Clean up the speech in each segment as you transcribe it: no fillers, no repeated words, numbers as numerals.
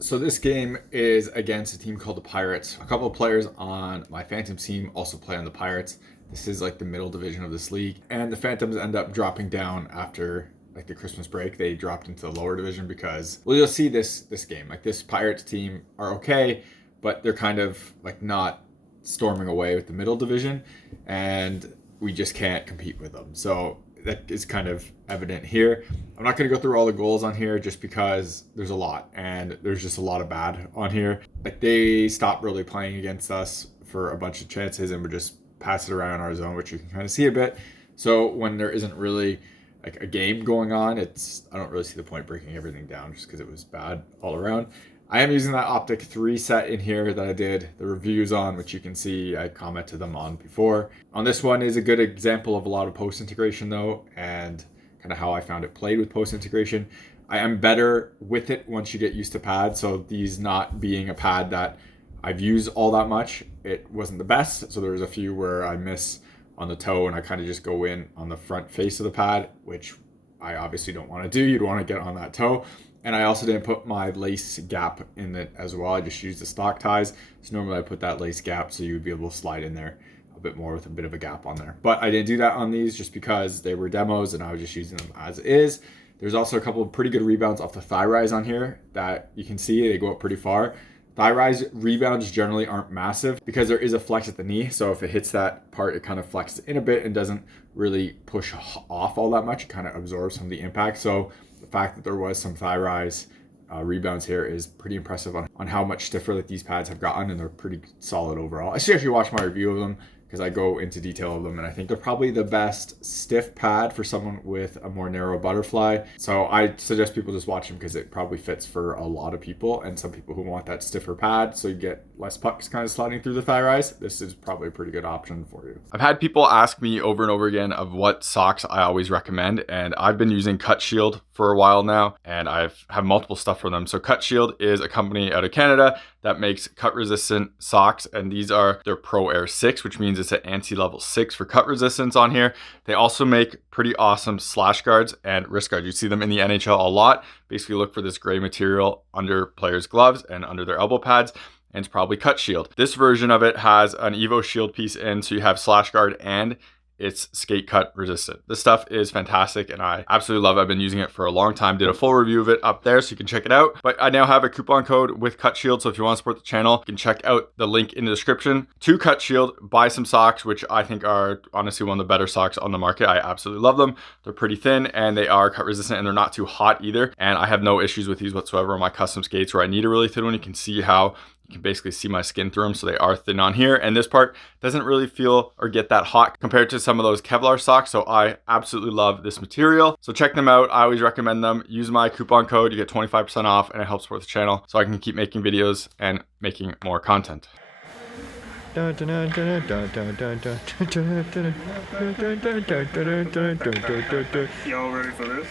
So this game is against a team called the Pirates. A couple of players on my Phantoms team also play on the Pirates. This is like the middle division of this league. And the Phantoms end up dropping down after like the Christmas break. They dropped into the lower division because, well, you'll see this game. Like this Pirates team are okay, but they're kind of like not storming away with the middle division, and we just can't compete with them. So that is kind of evident here. I'm not going to go through all the goals on here just because there's a lot, and there's just a lot of bad on here. Like they stopped really playing against us for a bunch of chances and would just pass it around our zone, which you can kind of see a bit. So when there isn't really like a game going on, I don't really see the point breaking everything down just because it was bad all around. I am using that Optic 3 set in here that I did the reviews on, which you can see I commented them on before. On this one is a good example of a lot of post integration though, and kind of how I found it played with post integration. I am better with it once you get used to pads. So these not being a pad that I've used all that much, it wasn't the best. So there was a few where I miss on the toe and I kind of just go in on the front face of the pad, which I obviously don't want to do. You'd want to get on that toe. And I also didn't put my lace gap in it as well. I just used the stock ties. So normally I put that lace gap so you would be able to slide in there a bit more with a bit of a gap on there. But I didn't do that on these just because they were demos and I was just using them as is. There's also a couple of pretty good rebounds off the thigh rise on here that you can see. They go up pretty far. Thigh rise rebounds generally aren't massive because there is a flex at the knee. So if it hits that part, it kind of flexes in a bit and doesn't really push off all that much. It kind of absorbs some of the impact. So the fact that there was some thigh rise rebounds here is pretty impressive on how much stiffer that these pads have gotten, and they're pretty solid overall. I suggest you watch my review of them because I go into detail of them, and I think they're probably the best stiff pad for someone with a more narrow butterfly. So I suggest people just watch them because it probably fits for a lot of people, and some people who want that stiffer pad so you get less pucks kind of sliding through the thigh rise. This is probably a pretty good option for you. I've had people ask me over and over again of what socks I always recommend, and I've been using Cut Shield for a while now, and have multiple stuff from them. So Cut Shield is a company out of Canada that makes cut resistant socks, and these are their Pro Air 6, which means it's an ANSI level 6 for cut resistance on here. They also make pretty awesome slash guards and wrist guards. You see them in the NHL a lot. Basically look for this gray material under players' gloves and under their elbow pads, and it's probably Cut Shield. This version of it has an Evo Shield piece in, so you have slash guard and it's skate cut resistant. This stuff is fantastic and I absolutely love it. I've been using it for a long time. Did a full review of it up there so you can check it out. But I now have a coupon code with Cut Shield, so if you want to support the channel, you can check out the link in the description to Cut Shield, buy some socks, which I think are honestly one of the better socks on the market. I absolutely love them. They're pretty thin and they are cut resistant and they're not too hot either. And I have no issues with these whatsoever on my custom skates where I need a really thin one. You can see how you can basically see my skin through them, so they are thin on here. And this part doesn't really feel or get that hot compared to some of those Kevlar socks. So I absolutely love this material. So check them out. I always recommend them. Use my coupon code. You get 25% off and it helps support the channel so I can keep making videos and making more content. Y'all ready for this?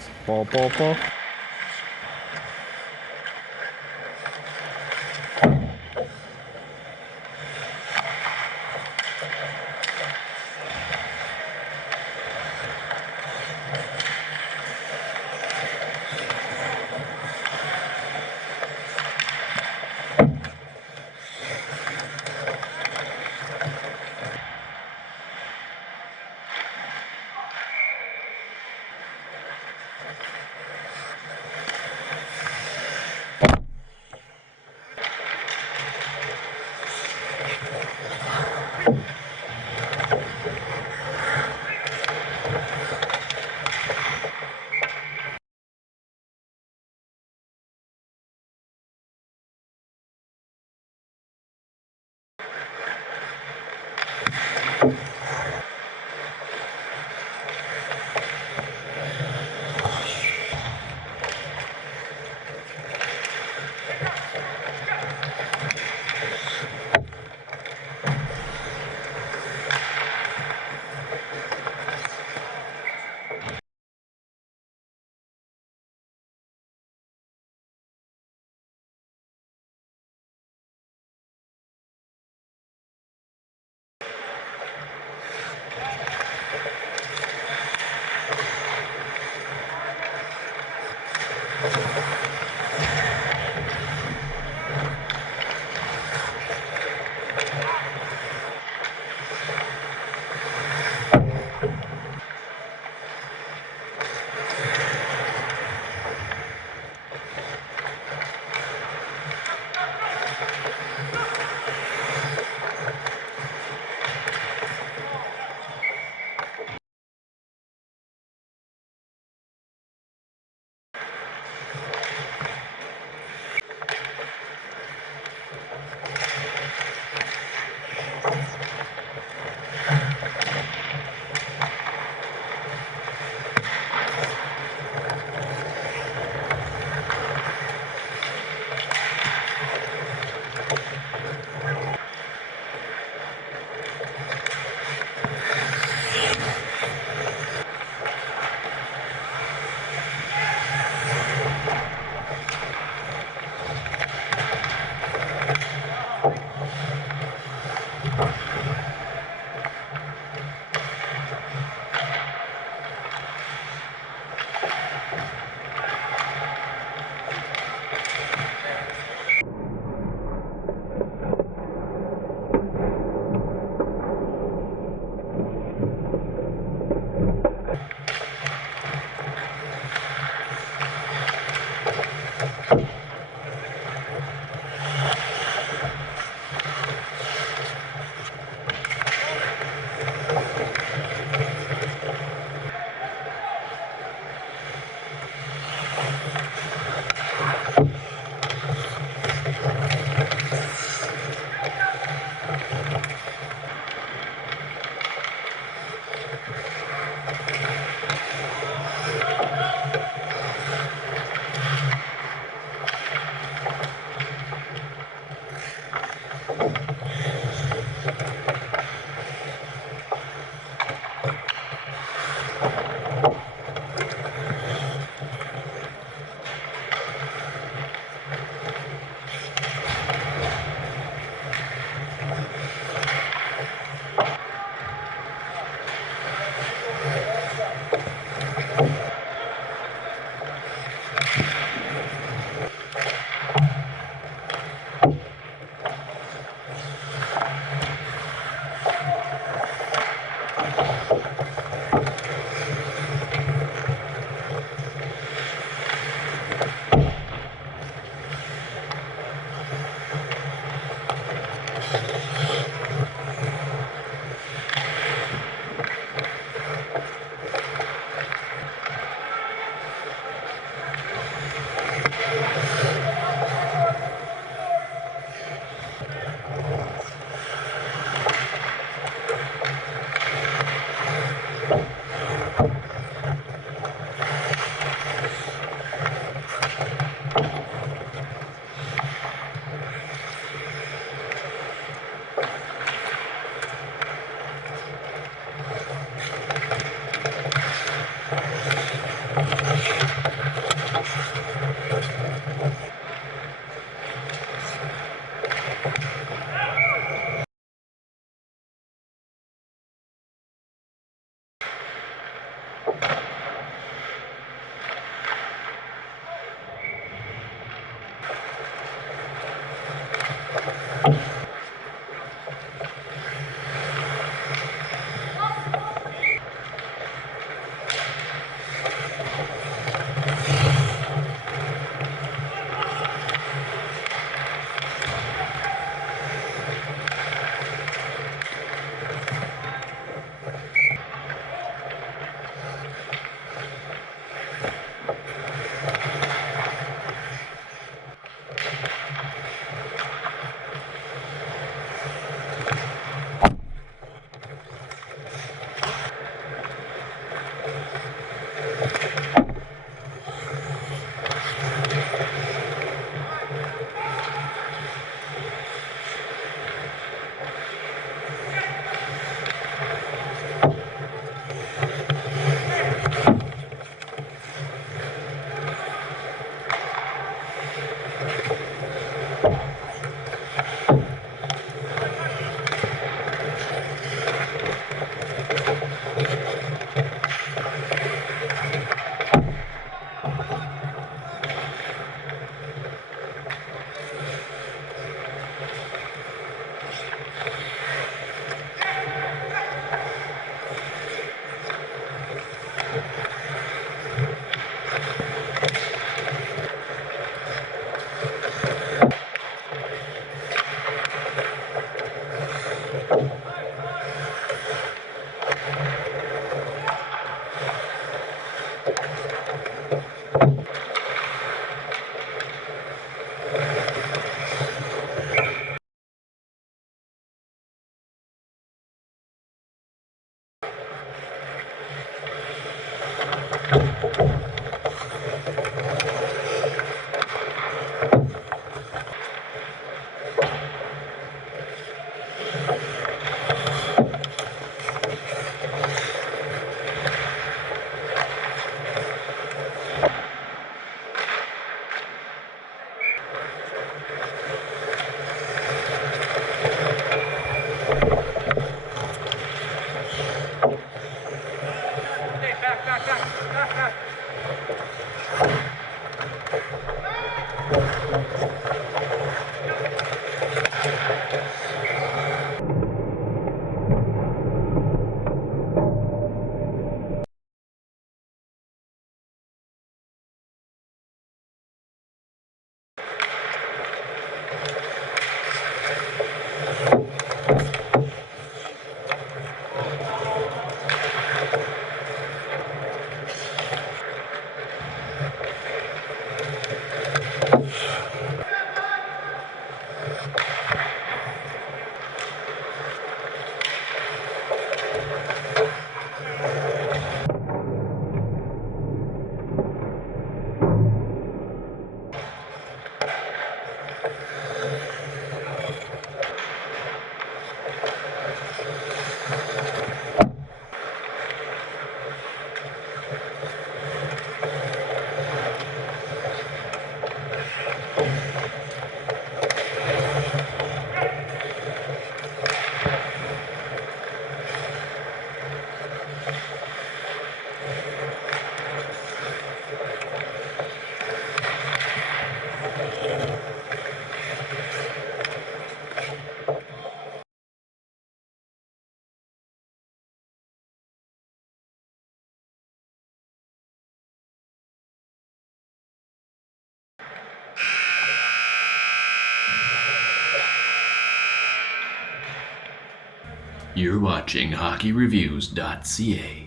You're watching HockeyReviews.ca.